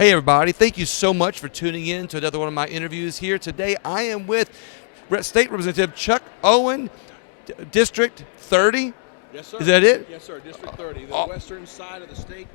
Hey everybody, thank you so much for tuning in to another one of my interviews here. Today I am with State Representative Chuck Owen, District 30. Yes, sir. Is that it? Yes, sir. District 30, the western side of the state.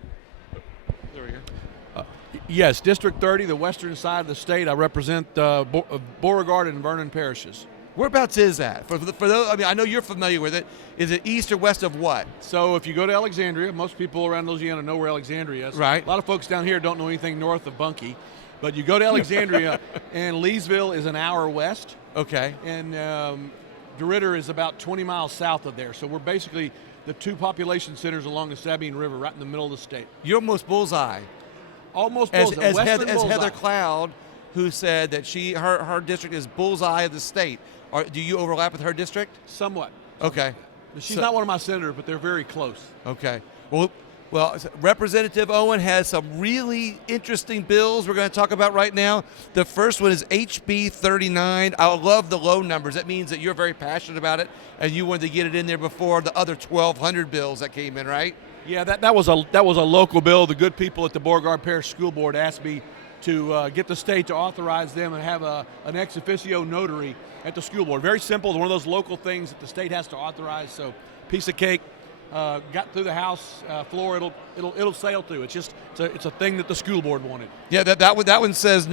There we go. Yes, District 30, the western side of the state. I represent Beauregard and Vernon parishes. Whereabouts is that? For those, I mean, I know you're familiar with it. Is it east or west of what? So if you go to Alexandria, most people around Louisiana know where Alexandria is. Right. A lot of folks down here don't know anything north of Bunkie. But you go to Alexandria, and Leesville is an hour west. Okay. And DeRidder is about 20 miles south of there. So we're basically the two population centers along the Sabine River, right in the middle of the state. You're almost bullseye. Almost bullseye. As bullseye. Heather Cloud, who said that her district is bullseye of the state. Do you overlap with her district? Somewhat. Okay. She's not one of my senators, but they're very close. Okay. Well, Representative Owen has some really interesting bills we're going to talk about right now. The first one is HB 39. I love the low numbers. That means that you're very passionate about it, and you wanted to get it in there before the other 1,200 bills that came in, right? Yeah, that was a local bill. The good people at the Beauregard Parish School Board asked me to get the state to authorize them and have an ex officio notary at the school board. Very simple. It's one of those local things that the state has to authorize. So, piece of cake. Got through the House floor. It'll sail through. It's a thing that the school board wanted. Yeah, that one says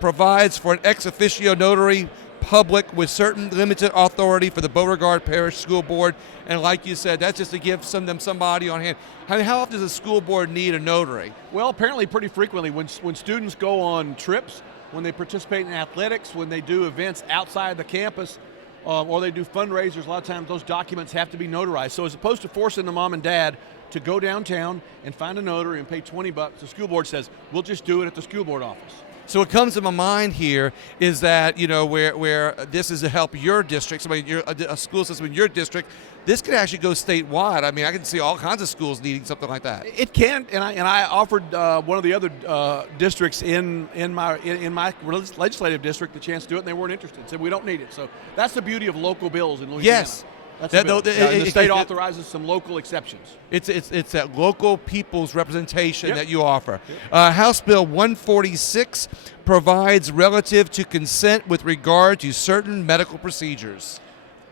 provides for an ex officio notary public with certain limited authority for the Beauregard Parish School Board. And like you said, that's just to give somebody on hand. I mean, how often does a school board need a notary? Well, apparently pretty frequently. When students go on trips, when they participate in athletics, when they do events outside the campus, or they do fundraisers, a lot of times those documents have to be notarized. So as opposed to forcing the mom and dad to go downtown and find a notary and pay $20, the school board says, we'll just do it at the school board office. So what comes to my mind here is that, where this is to help your district, a school system in your district, this could actually go statewide. I mean, I can see all kinds of schools needing something like that. It can, and I offered one of the other districts in my legislative district the chance to do it, and they weren't interested. Said we don't need it. So that's the beauty of local bills in Louisiana. Yes. That's the bill. The state authorizes some local exceptions. It's that local people's representation Yep. that you offer. Yep. House Bill 146 provides relative to consent with regard to certain medical procedures.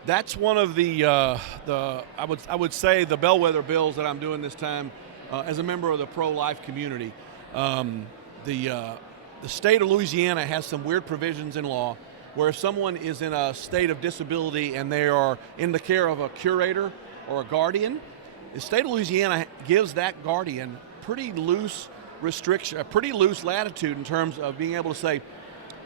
That's one of the I would say the bellwether bills that I'm doing this time as a member of the pro-life community. The state of Louisiana has some weird provisions in law where if someone is in a state of disability and they are in the care of a curator or a guardian, the state of Louisiana gives that guardian pretty loose restriction, a pretty loose latitude in terms of being able to say,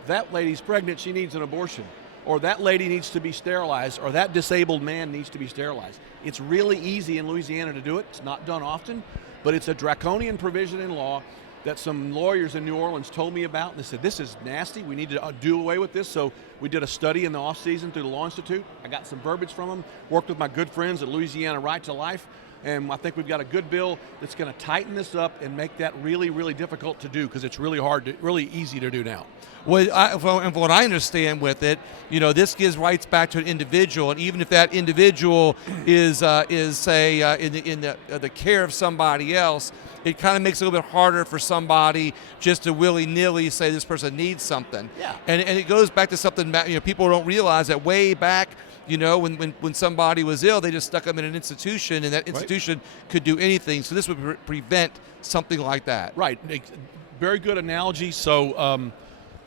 that lady's pregnant, she needs an abortion, or that lady needs to be sterilized, or that disabled man needs to be sterilized. It's really easy in Louisiana to do it. It's not done often, but it's a draconian provision in law that some lawyers in New Orleans told me about. They said, this is nasty. We need to do away with this. So we did a study in the off-season through the Law Institute. I got some verbiage from them, worked with my good friends at Louisiana Right to Life, and I think we've got a good bill that's going to tighten this up and make that really, really difficult to do because it's really easy to do now. Well, from what I understand with it, this gives rights back to an individual, and even if that individual is say in the care of somebody else, it kind of makes it a little bit harder for somebody just to willy-nilly say this person needs something. Yeah. And it goes back to something people don't realize that way back. When somebody was ill, they just stuck them in an institution, and that institution could do anything. So this would prevent something like that. Right. Very good analogy. So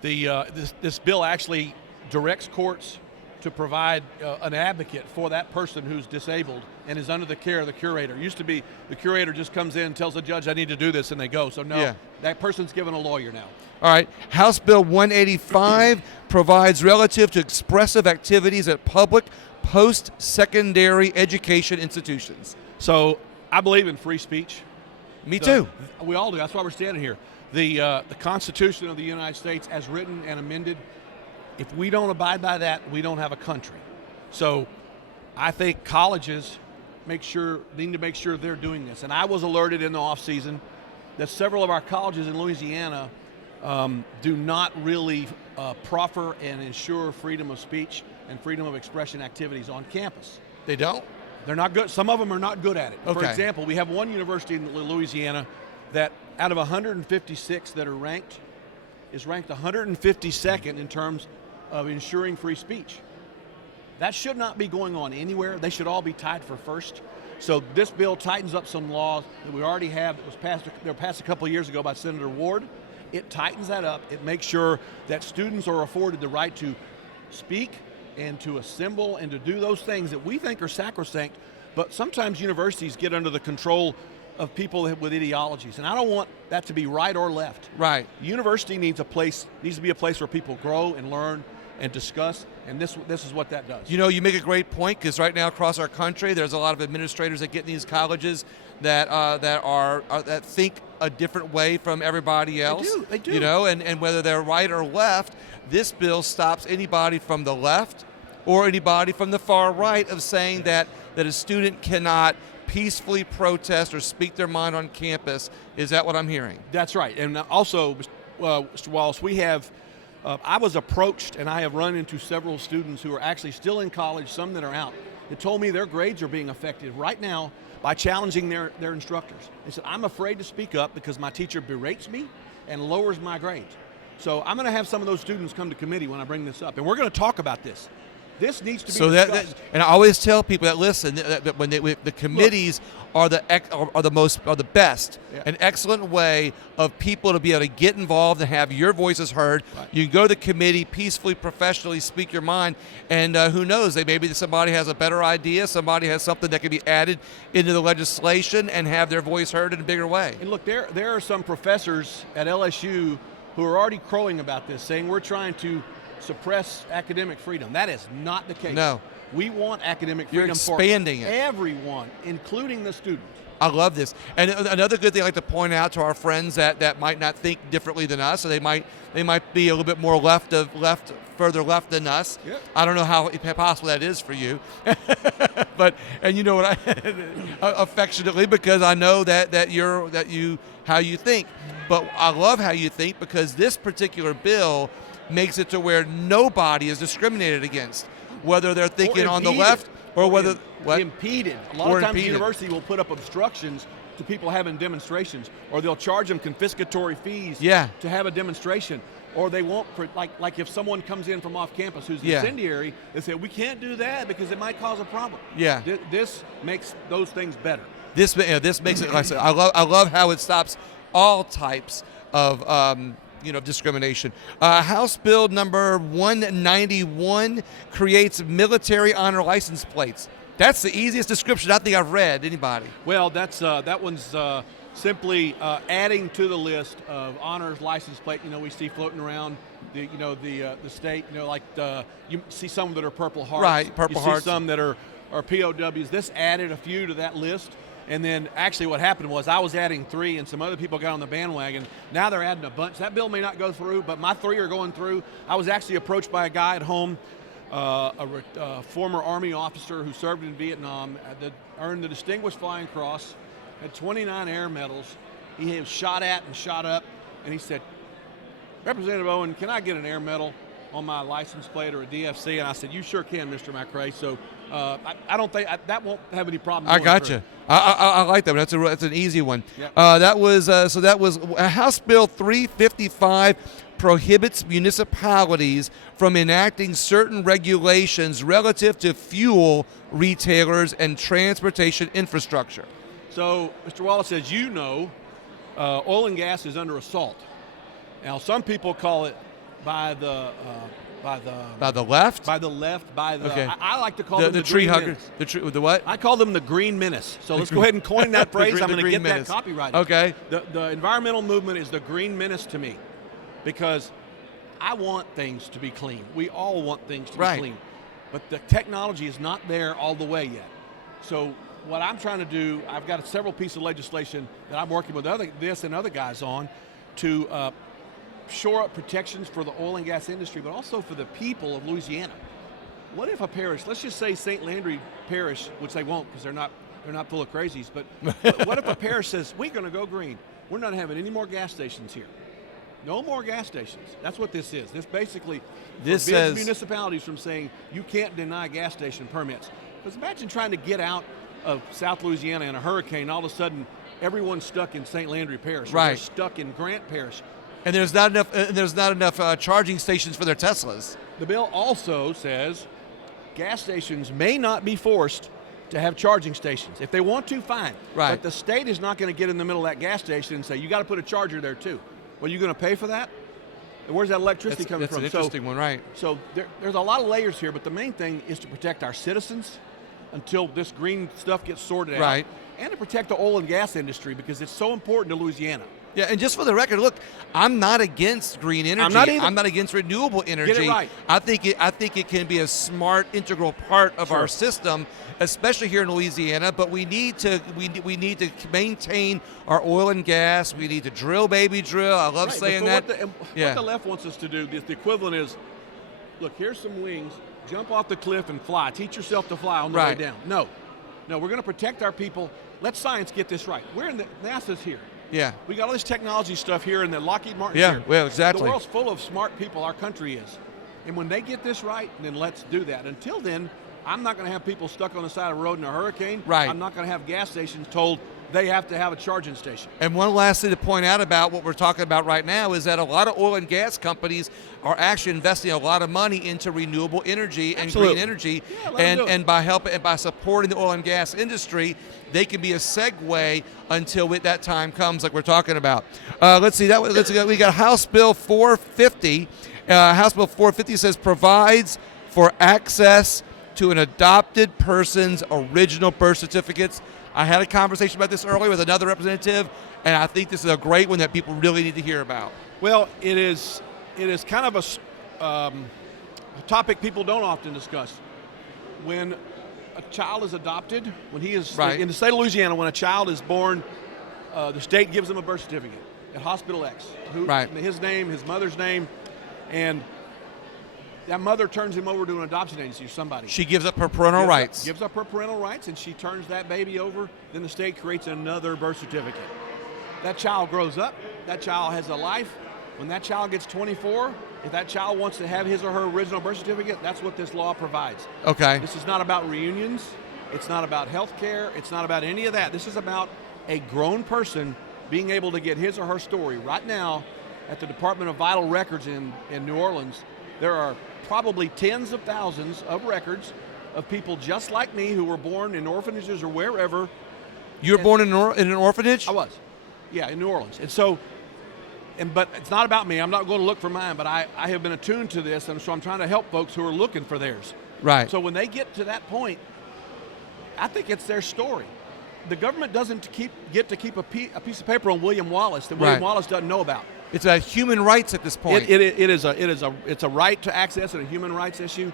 this bill actually directs courts to provide an advocate for that person who's disabled and is under the care of the curator. It used to be the curator just comes in and tells the judge, I need to do this, and they go. So no, that person's given a lawyer now. All right. House Bill 185 provides relative to expressive activities at public post-secondary education institutions. So I believe in free speech. Me too. We all do. That's why we're standing here. The Constitution of the United States, as written and amended, if we don't abide by that, we don't have a country. So I think colleges need to make sure they're doing this. And I was alerted in the off-season that several of our colleges in Louisiana do not really proffer and ensure freedom of speech and freedom of expression activities on campus. They don't? They're not good. Some of them are not good at it. Okay. For example, we have one university in Louisiana that out of 156 that are ranked, is ranked 152nd in terms of ensuring free speech. That should not be going on anywhere. They should all be tied for first. So this bill tightens up some laws that we already have that was passed. They were passed a couple of years ago by Senator Ward. It tightens that up. It makes sure that students are afforded the right to speak and to assemble and to do those things that we think are sacrosanct. But sometimes universities get under the control of people with ideologies, and I don't want that to be right or left. Right. University needs to be a place where people grow and learn and discuss, and this is what that does. You know, you make a great point, because right now across our country, there's a lot of administrators that get in these colleges that that think a different way from everybody else. They do. You know, and whether they're right or left, this bill stops anybody from the left or anybody from the far right of saying that a student cannot peacefully protest or speak their mind on campus. Is that what I'm hearing? That's right. And also, Mr. Wallace, we have, I was approached, and I have run into several students who are actually still in college, some that are out, that told me their grades are being affected right now by challenging their instructors. They said, I'm afraid to speak up because my teacher berates me and lowers my grades. So I'm going to have some of those students come to committee when I bring this up, and we're going to talk about this. This needs to be discussed. And I always tell people that listen, that when the committees are the best, an excellent way of people to be able to get involved and have your voices heard. Right. You can go to the committee, peacefully, professionally speak your mind, and who knows? Maybe somebody has a better idea, somebody has something that can be added into the legislation and have their voice heard in a bigger way. And look, there are some professors at LSU who are already crowing about this, saying we're trying to suppress academic freedom. That is not the case. No. We want academic You're freedom expanding for everyone, including the students. I love this. And another good thing I like to point out to our friends that might not think differently than us, or they might be a little bit more further left than us. Yep. I don't know how possible that is for you. But and you know what affectionately, because I know how you think. But I love how you think, because this particular bill makes it to where nobody is discriminated against, whether they're thinking on the left or whether impeded. A lot of times the university will put up obstructions to people having demonstrations, or they'll charge them confiscatory fees to have a demonstration, or they won't, like if someone comes in from off campus who's incendiary, they say we can't do that because it might cause a problem. Yeah, this makes those things better. This makes it. Like I said, I love how it stops all types of discrimination. House Bill number 191 creates military honor license plates. That's the easiest description I think I've read. Anybody? Well, that one's simply adding to the list of honors license plate. We see floating around the state. You see some that are Purple Hearts. Right, Purple Hearts. You see some that are POWs. This added a few to that list. And then actually what happened was I was adding 3 and some other people got on the bandwagon. Now they're adding a bunch. That bill may not go through, but my 3 are going through. I was actually approached by a guy at home, a former Army officer who served in Vietnam, that earned the Distinguished Flying Cross, had 29 air medals. He was shot at and shot up, and he said, Representative Owen, can I get an air medal on my license plate or a DFC? And I said, you sure can, Mr. McRae. So I don't think that won't have any problem. I got you. I like that one. That's an easy one. Yep. That was House Bill 355 prohibits municipalities from enacting certain regulations relative to fuel retailers and transportation infrastructure. So, Mr. Wallace, as you know, oil and gas is under assault. Now, some people call it by the left. Okay. I like to call them the tree green huggers. The what? I call them the green menace. So let's go ahead and coin that phrase. I'm going to get that copyrighted. Okay. The environmental movement is the green menace to me, because I want things to be clean. We all want things to be clean, but the technology is not there all the way yet. So what I'm trying to do, I've got several pieces of legislation that I'm working with this and other guys on to shore up protections for the oil and gas industry, but also for the people of Louisiana. What if a parish, let's just say St. Landry Parish, which they won't because they're not full of crazies, but what if a parish says, we're going to go green. We're not having any more gas stations here. No more gas stations. That's what this is. This basically forbids municipalities from saying you can't deny gas station permits. Because imagine trying to get out of South Louisiana in a hurricane, all of a sudden everyone's stuck in St. Landry Parish. Or Right. they're stuck in Grant Parish. And there's not enough charging stations for their Teslas. The bill also says gas stations may not be forced to have charging stations. If they want to, fine. Right. But the state is not going to get in the middle of that gas station and say, you got to put a charger there too. Well, you going to pay for that? And where's that electricity coming That's from? an interesting one, right? So there's a lot of layers here, but the main thing is to protect our citizens until this green stuff gets sorted out. Right. And to protect the oil and gas industry because it's so important to Louisiana. Yeah, and just for the record, look, I'm not against green energy. I'm not either. I'm not against renewable energy. Get it right. I think it can be a smart, integral part of Sure. our system, especially here in Louisiana. But we need to maintain our oil and gas. We need to drill, baby, drill. I love Right, saying but that. what the left wants us to do, the equivalent is, look, here's some wings, jump off the cliff and fly. Teach yourself to fly on the Right. way down. No, we're going to protect our people. Let science get this right. We're in NASA's here. Yeah. We got all this technology stuff here, and then Lockheed Martin's Yeah, here. well, exactly. The world's full of smart people, our country is. And when they get this right, then let's do that. Until then, I'm not going to have people stuck on the side of the road in a hurricane. Right. I'm not going to have gas stations told they have to have a charging station. And one last thing to point out about what we're talking about right now is that a lot of oil and gas companies are actually investing a lot of money into renewable energy and Absolutely. green energy, Yeah, let 'em do it. and by helping and by supporting the oil and gas industry, they can be a segue until that time comes, like we're talking about. Let's see. We got House Bill 450. House Bill 450 says provides for access to an adopted person's original birth certificates. I had a conversation about this earlier with another representative, and I think this is a great one that people really need to hear about. Well, it is kind of a topic people don't often discuss. When a child is adopted, when he is Right. in the state of Louisiana, when a child is born, the state gives him a birth certificate at Hospital X. Right. His name, his mother's name, and that mother turns him over to an adoption agency or somebody. She gives up her parental rights. Gives up her parental rights, and she turns that baby over. Then the state creates another birth certificate. That child grows up. That child has a life. When that child gets 24, if that child wants to have his or her original birth certificate, that's what this law provides. Okay. This is not about reunions. It's not about health care. It's not about any of that. This is about a grown person being able to get his or her story. Right now, at the Department of Vital Records in New Orleans, there are probably tens of thousands of records of people just like me who were born in orphanages or wherever. You were born in an orphanage? I was, yeah, in New Orleans. And so, but it's not about me. I'm not going to look for mine, but I have been attuned to this, and so I'm trying to help folks who are looking for theirs. Right. So when they get to that point, I think it's their story. The government doesn't get to keep a piece of paper on William Wallace that William Right. Wallace doesn't know about. It's about human rights at this point. It's a right to access and a human rights issue.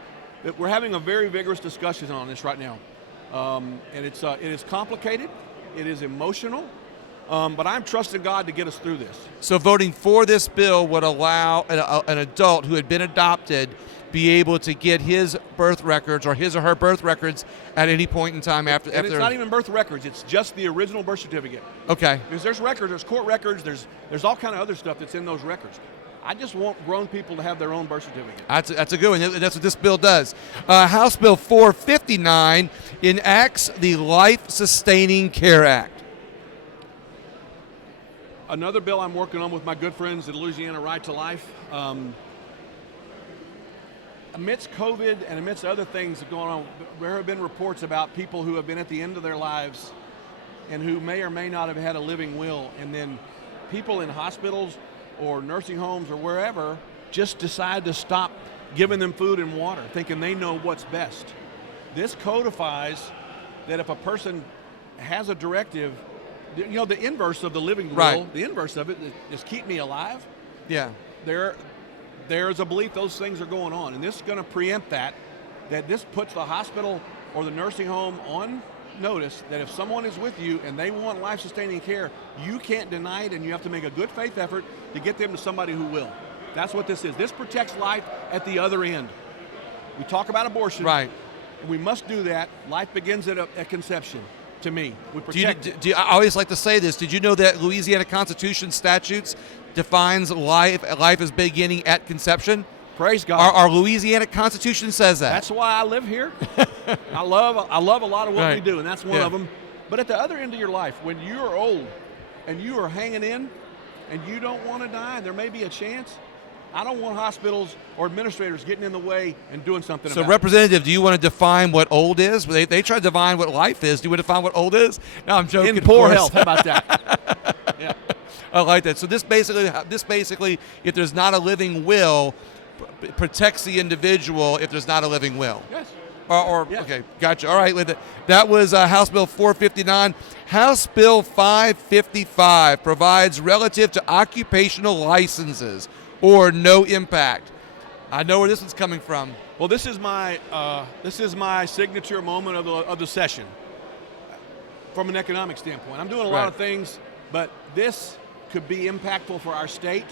We're having a very vigorous discussion on this right now, and it is complicated, it is emotional, but I'm trusting God to get us through this. So voting for this bill would allow an adult who had been adopted be able to get his birth records or his or her birth records at any point in time after. And it's not even birth records; it's just the original birth certificate. Okay. Because there's records, there's court records, there's all kind of other stuff that's in those records. I just want grown people to have their own birth certificate. That's a good one. That's what this bill does. House Bill 459 enacts the Life Sustaining Care Act. Another bill I'm working on with my good friends at Louisiana Right to Life. Amidst COVID and amidst other things that are going on, there have been reports about people who have been at the end of their lives and who may or may not have had a living will, and then people in hospitals or nursing homes or wherever just decide to stop giving them food and water, thinking they know what's best. This codifies that if a person has a directive, you know, the inverse of the living will, Right. the inverse of it is keep me alive. Yeah. There's a belief those things are going on, and this is going to preempt that this puts the hospital or the nursing home on notice that if someone is with you and they want life-sustaining care, you can't deny it, and you have to make a good faith effort to get them to somebody who will. That's what this is. This protects life at the other end. We talk about abortion. Right. We must do that. Life begins at conception, to me. We protect it. I always like to say this. Did you know that Louisiana Constitution statutes defines life as beginning at conception? Praise God. Our Louisiana Constitution says that. That's why I live here. I love a lot of what Right. we do, and that's one Yeah. of them. But at the other end of your life, when you're old and you are hanging in and you don't want to die, and there may be a chance, I don't want hospitals or administrators getting in the way and doing something about it. So, Representative, do you want to define what old is? They try to define what life is. Do you want to define what old is? No, I'm joking. In poor health. How about that? Yeah. I like that. So this basically, if there's not a living will, protects the individual if there's not a living will. Yes. Yeah. Okay, gotcha. All right, that was House Bill 459. House Bill 555 provides relative to occupational licenses or no impact. I know where this one's coming from. Well, this is my signature moment of the session from an economic standpoint. I'm doing a lot of things, but this could be impactful for our state.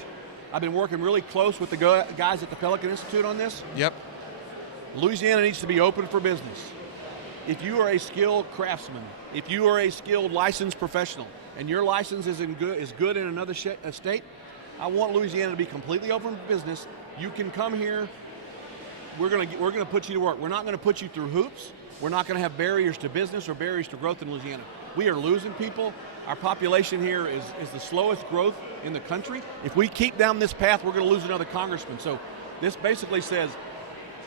I've been working really close with the guys at the Pelican Institute on this. Yep. Louisiana needs to be open for business. If you are a skilled craftsman, if you are a skilled licensed professional, and your license is good in another state, I want Louisiana to be completely open for business. You can come here. We're gonna put you to work. We're not going to put you through hoops. We're not going to have barriers to business or barriers to growth in Louisiana. We are losing people. Our population here is the slowest growth in the country. If we keep down this path, we're going to lose another congressman. So this basically says,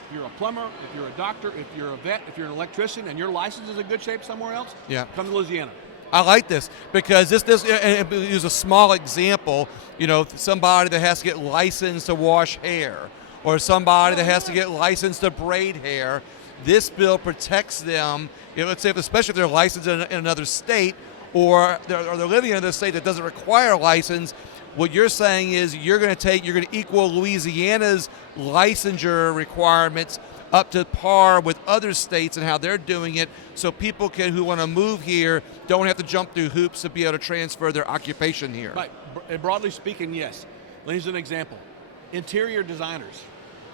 if you're a plumber, if you're a doctor, if you're a vet, if you're an electrician, and your license is in good shape somewhere else, come to Louisiana. I like this because this is a small example. You know, somebody that has to get licensed to wash hair, or somebody that has to get licensed to braid hair. This bill protects them. You know, let's say, especially if they're licensed in another state, or they're living in another state that doesn't require a license. What you're saying is you're going to equal Louisiana's licensure requirements up to par with other states and how they're doing it, so people who want to move here don't have to jump through hoops to be able to transfer their occupation here. Right. And broadly speaking, yes. Here's an example. Interior designers.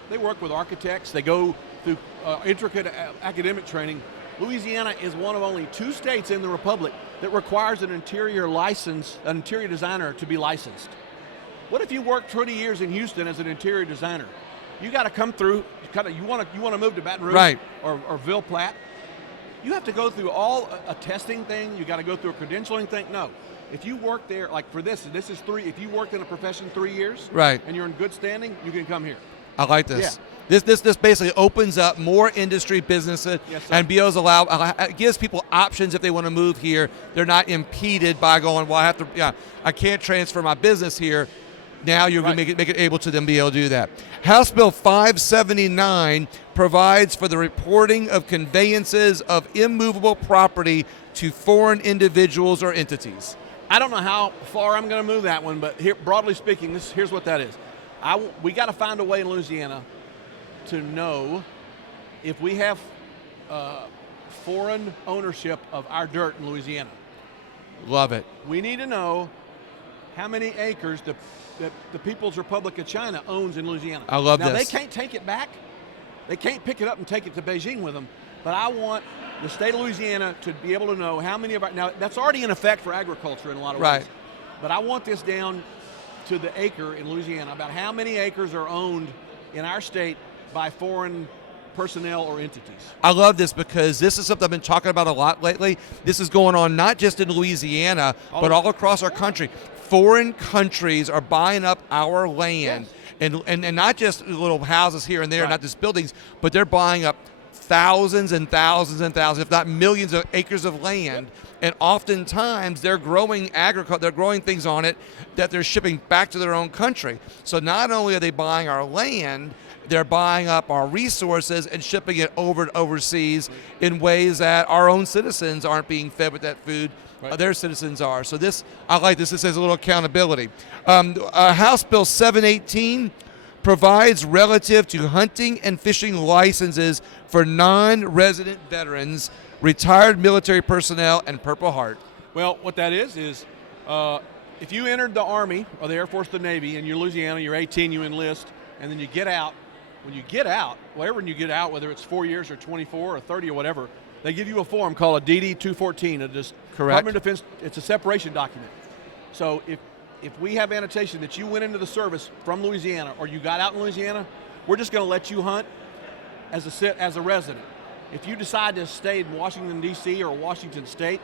They work with architects. They go through intricate academic training. Louisiana is one of only 2 states in the Republic that requires an interior designer to be licensed. What if you worked 20 years in Houston as an interior designer? You got to come through. You want to move to Baton Rouge, or Ville Platte. You have to go through all a testing thing. You got to go through a credentialing thing. No, if you work there, like for this is 3. If you worked in a profession 3 years, and you're in good standing, you can come here. I like this. Yeah. This basically opens up more industry businesses, and gives people options if they want to move here. They're not impeded by going, well, I can't transfer my business here. Now you're going to make it able to them be able to do that. House Bill 579 provides for the reporting of conveyances of immovable property to foreign individuals or entities. I don't know how far I'm going to move that one, but here, broadly speaking, here's what that is. We got to find a way in Louisiana to know if we have foreign ownership of our dirt in Louisiana. Love it. We need to know how many acres that the People's Republic of China owns in Louisiana. I love this. Now, they can't take it back. They can't pick it up and take it to Beijing with them. But I want the state of Louisiana to be able to know how many of our... Now, that's already in effect for agriculture in a lot of ways. But I want this down to the acre in Louisiana, about how many acres are owned in our state by foreign personnel or entities. I love this because this is something I've been talking about a lot lately. This is going on not just in Louisiana, but all across our country. Foreign countries are buying up our land, and not just little houses here and there, not just buildings, but they're buying up thousands and thousands and thousands, if not millions of acres of land. And oftentimes they're growing they're growing things on it that they're shipping back to their own country. So not only are they buying our land, they're buying up our resources and shipping it overseas in ways that our own citizens aren't being fed with that food. Their citizens are. So I like this. This has a little accountability. House Bill 718 provides relative to hunting and fishing licenses for non-resident veterans, retired military personnel, and Purple Heart. Well, what that is if you entered the Army or the Air Force or the Navy and you're Louisiana, you're 18, you enlist, and then you get out. When you get out, whether it's 4 years or 24 or 30 or whatever, they give you a form called a DD-214. Department of Defense. It's a separation document. So if we have annotation that you went into the service from Louisiana or you got out in Louisiana, we're just going to let you hunt as a resident. If you decide to stay in Washington, D.C. or Washington State,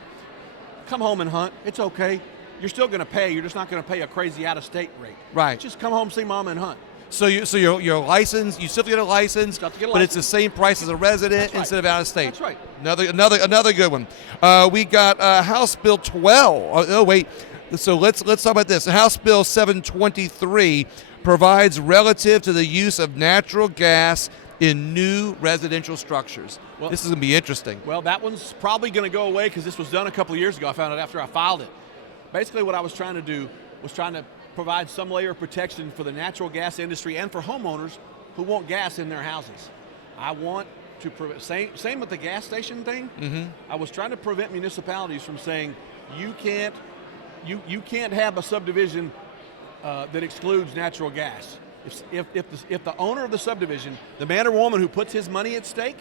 come home and hunt. It's okay. You're still going to pay. You're just not going to pay a crazy out-of-state rate. Right. Just come home, see mom, and hunt. So your license, you still have to get a license, but it's the same price as a resident instead of out of state. That's right. Another good one. We got House Bill 12. Oh wait. So let's talk about this. House Bill 723 provides relative to the use of natural gas in new residential structures. Well, this is going to be interesting. Well, that one's probably going to go away because this was done a couple of years ago. I found it after I filed it. Basically, what I was trying to do was provide some layer of protection for the natural gas industry and for homeowners who want gas in their houses. I want to same with the gas station thing. Mm-hmm. I was trying to prevent municipalities from saying you can't have a subdivision that excludes natural gas. If the owner of the subdivision, the man or woman who puts his money at stake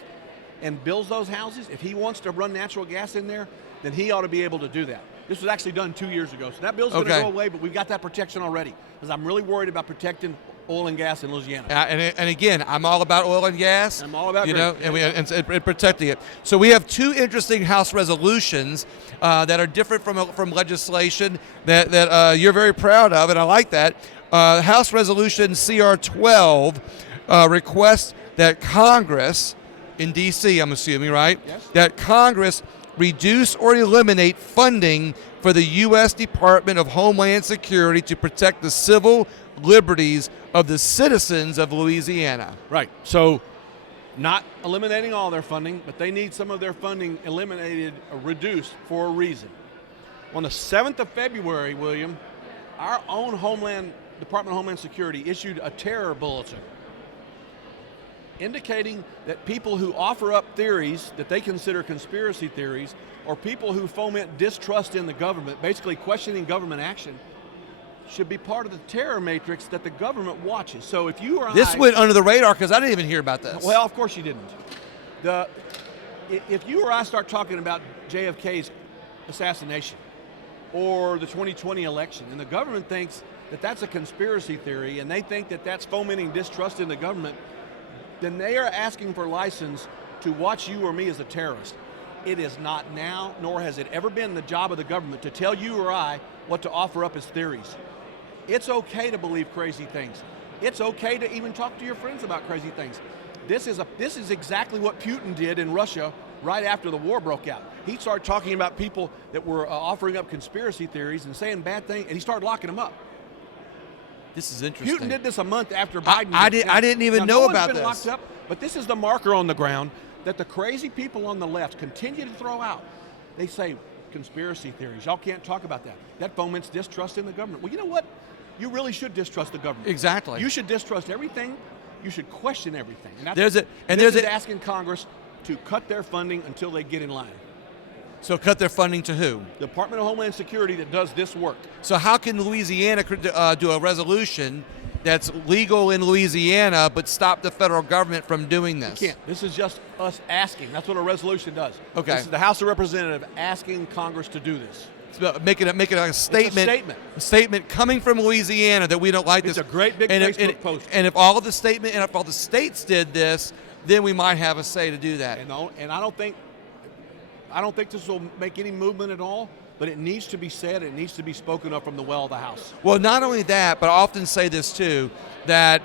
and builds those houses, if he wants to run natural gas in there, then he ought to be able to do that. This was actually done 2 years ago, so that bill's going to go away, but we've got that protection already because I'm really worried about protecting oil and gas in Louisiana. And again, I'm all about oil and gas. I'm all about and protecting it. So we have two interesting House resolutions that are different from legislation that you're very proud of, and I like that. House Resolution CR 12 requests that Congress, in D.C., I'm assuming, right? Yes. That Congress reduce or eliminate funding for the U.S. Department of Homeland Security to protect the civil liberties of the citizens of Louisiana. Right. So not eliminating all their funding, but they need some of their funding eliminated or reduced for a reason. On the 7th of February, William, our own Department of Homeland Security issued a terror bulletin indicating that people who offer up theories that they consider conspiracy theories or people who foment distrust in the government, basically questioning government action, should be part of the terror matrix that the government watches. So if you or This went under the radar because I didn't even hear about this. Well, of course you didn't. If you or I start talking about JFK's assassination or the 2020 election, and the government thinks that that's a conspiracy theory and they think that that's fomenting distrust in the government, then they are asking for license to watch you or me as a terrorist. It is not now, nor has it ever been the job of the government to tell you or I what to offer up as theories. It's okay to believe crazy things. It's okay to even talk to your friends about crazy things. This is exactly what Putin did in Russia right after the war broke out. He started talking about people that were offering up conspiracy theories and saying bad things, and he started locking them up. This is interesting. Putin did this a month after Biden. I didn't even know about this. Locked up, but this is the marker on the ground that the crazy people on the left continue to throw out. They say conspiracy theories. Y'all can't talk about that. That foments distrust in the government. Well, you know what? You really should distrust the government. Exactly. You should distrust everything. You should question everything. And this is asking Congress to cut their funding until they get in line. So cut their funding to who? The Department of Homeland Security that does this work. So how can Louisiana do a resolution that's legal in Louisiana but stop the federal government from doing this? You can't. This is just us asking. That's what a resolution does. Okay. This is the House of Representatives asking Congress to do this. Making a statement. It's a statement. A statement coming from Louisiana that we don't like this. It's a great big Facebook post. And if all of the states did this, then we might have a say to do that. And I don't think this will make any movement at all, but it needs to be said, it needs to be spoken of from the well of the House. Well, not only that, but I often say this too, that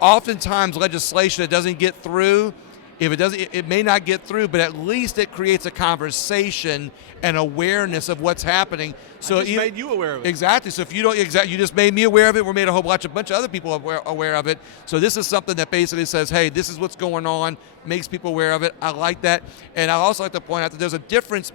oftentimes legislation that doesn't get through, if it doesn't, it may not get through, but at least it creates a conversation and awareness of what's happening. So I just made you aware of it. Exactly. So if you don't, you just made me aware of it. We made a bunch of other people aware of it. So this is something that basically says, hey, this is what's going on, makes people aware of it. I like that, and I also like to point out that there's a difference.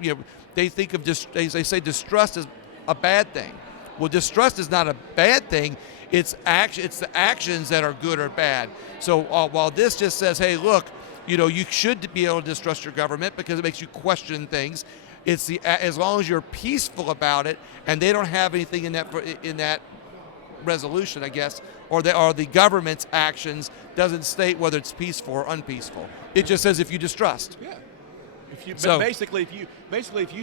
They think of they say distrust is a bad thing. Well, distrust is not a bad thing. It's the actions that are good or bad. So while this just says, hey, look, you should be able to distrust your government because it makes you question things. It's as long as you're peaceful about it, and they don't have anything in that resolution, I guess, or the government's actions doesn't state whether it's peaceful or unpeaceful. It just says if you distrust. Yeah. If you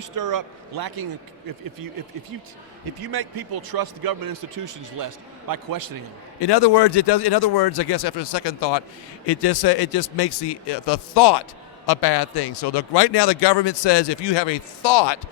stir up lacking, if you make people trust the government institutions less by questioning them. In other words, I guess after the second thought, it just makes the thought a bad thing. So right now the government says if you have a thought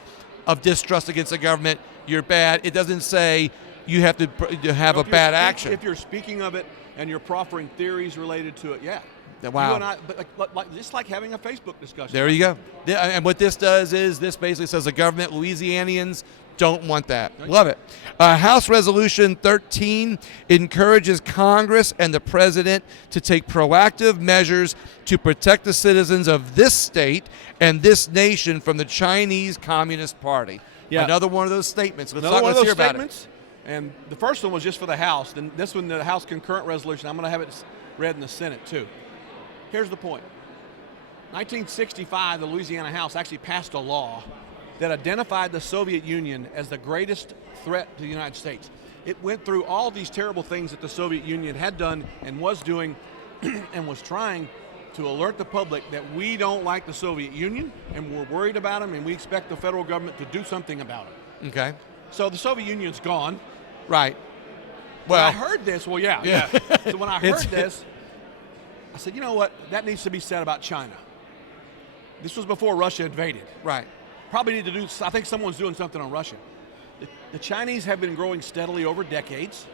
of distrust against the government, you're bad. It doesn't say you have to have a bad action. If you're speaking of it and you're proffering theories related to it, yeah. Wow. You and I, but just like having a Facebook discussion. There you go. And what this does is this basically says the government, Louisianians, don't want that. Right. Love it. House Resolution 13 encourages Congress and the President to take proactive measures to protect the citizens of this state and this nation from the Chinese Communist Party. Yeah. Another one of those statements. Let's Another one of hear those about statements. And the first one was just for the House. Then this one, the House concurrent resolution, I'm going to have it read in the Senate too. Here's the point. 1965, the Louisiana House actually passed a law that identified the Soviet Union as the greatest threat to the United States. It went through all these terrible things that the Soviet Union had done and was doing and was trying to alert the public that we don't like the Soviet Union and we're worried about them and we expect the federal government to do something about it. Okay. So the Soviet Union's gone. Right. When Well, I heard this, yeah. So when I heard this, I said, you know what? That needs to be said about China. This was before Russia invaded. right. Probably need to do, I think someone's doing something on Russia. The Chinese have been growing steadily over decades.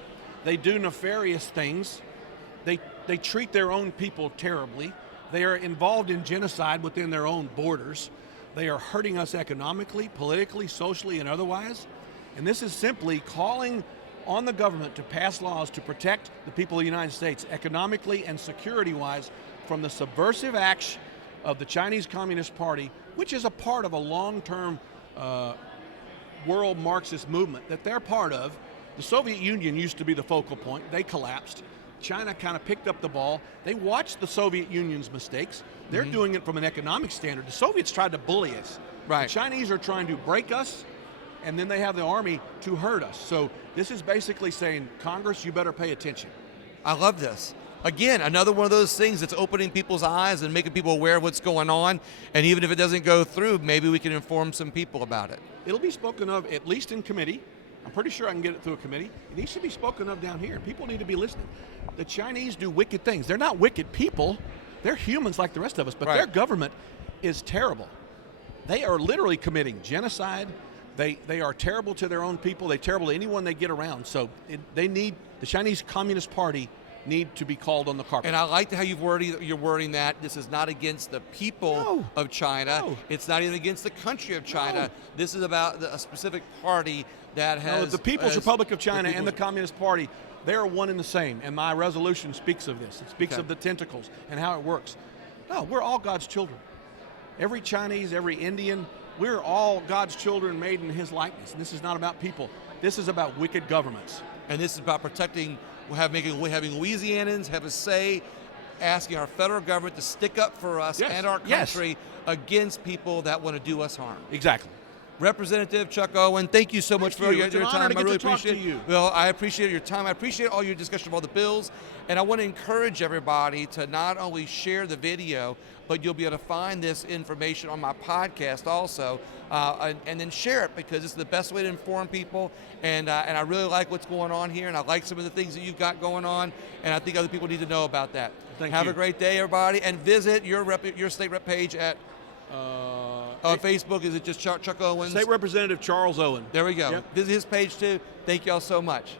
They do nefarious things. They treat their own people terribly. They are involved in genocide within their own borders. They are hurting us economically, politically, socially, and otherwise. And this is simply calling on the government to pass laws to protect the people of the United States economically and security-wise from the subversive acts of the Chinese Communist Party, which is a part of a long-term world Marxist movement that they're part of. The Soviet Union used to be the focal point. They collapsed. China kind of picked up the ball. They watched the Soviet Union's mistakes. They're doing it from an economic standard. The Soviets tried to bully us. Right. The Chinese are trying to break us, and then they have the army to hurt us. So this is basically saying, Congress, you better pay attention. I love this. Again, another one of those things that's opening people's eyes and making people aware of what's going on. And even if it doesn't go through, maybe we can inform some people about it. It'll be spoken of at least in committee. I'm pretty sure I can get it through a committee. It needs to be spoken of down here. People need to be listening. The Chinese do wicked things. They're not wicked people. They're humans like the rest of us, but their government is terrible. They are literally committing genocide. They are terrible to their own people. They're terrible to anyone they get around. So the Chinese Communist Party need to be called on the carpet. And I like how you're wording that. This is not against the people of China. No. It's not even against the country of China. No. This is about a specific party that has... the People's Republic of China and the Communist Party, they're one and the same. And my resolution speaks of this. It speaks of the tentacles and how it works. No, we're all God's children. Every Chinese, every Indian, we're all God's children made in his likeness. And this is not about people. This is about wicked governments. And this is about protecting, having Louisianans have a say, asking our federal government to stick up for us and our country against people that want to do us harm. Exactly. Representative Chuck Owen, thank you so much for your time. I really appreciate you. Well, I appreciate your time. I appreciate all your discussion of all the bills. And I want to encourage everybody to not only share the video, but you'll be able to find this information on my podcast also, and then share it, because it's the best way to inform people. And I really like what's going on here, and I like some of the things that you've got going on, and I think other people need to know about that. Have a great day, everybody, and visit your state rep page at on Facebook. Is it just Chuck Owen? State Representative Charles Owen. There we go. Yep. Visit his page too. Thank you all so much.